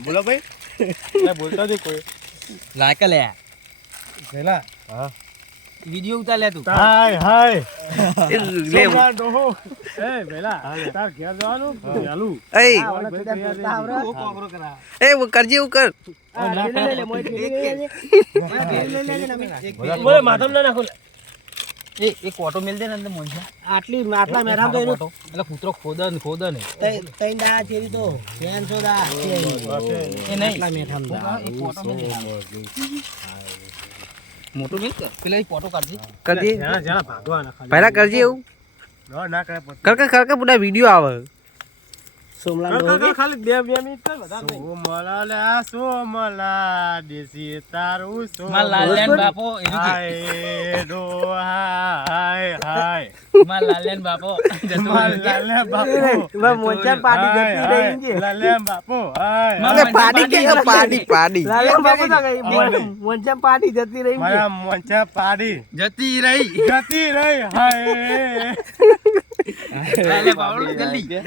બોલો ભાઈ બોલતા નહીં કોઈ હાય હાય લે ડોહો એ પેલા તાર ઘેર જવાનું બોલે એ એક ઓટો મેલ દે ને અંદર મોંજા આટલી આટલા મેઠા તો એનું એટલે કૂતરો ખોદન ખોદન તઈ- તઈ દા છેરી તો કેમ છો દા. એ નહીં. આટલા મેઠા દા. એક ફોટો મેલ દે. મોટો મેલ કર પેલા એક ફોટો કાઢજે. કરજે. જણા જ્યાં ભાગવાના ખાલી. પહેલા કરજી એવું. ના ના કરે કર કર કર પુડા વીડિયો આવે. સોમલા ખાલી બે બે મિનિટ. સોમલા લે સોમલા દેશી તારું સોમલા. માર બાપો હાય ડો હાય હાય. માર લાલ્યાન બાપો? લાલે બાપુ. મોંચા પાડી જતી રહી છે. હાય, લાલે હાય, પાડી કે પાડી પાડી. લાલા બાપુ તો કઈ મોં- પાડી જતી રહી મારા મોંચા પાડી. જતી રહી. જતી રહી હાય. લાલ્યા બાપો જલ્દી.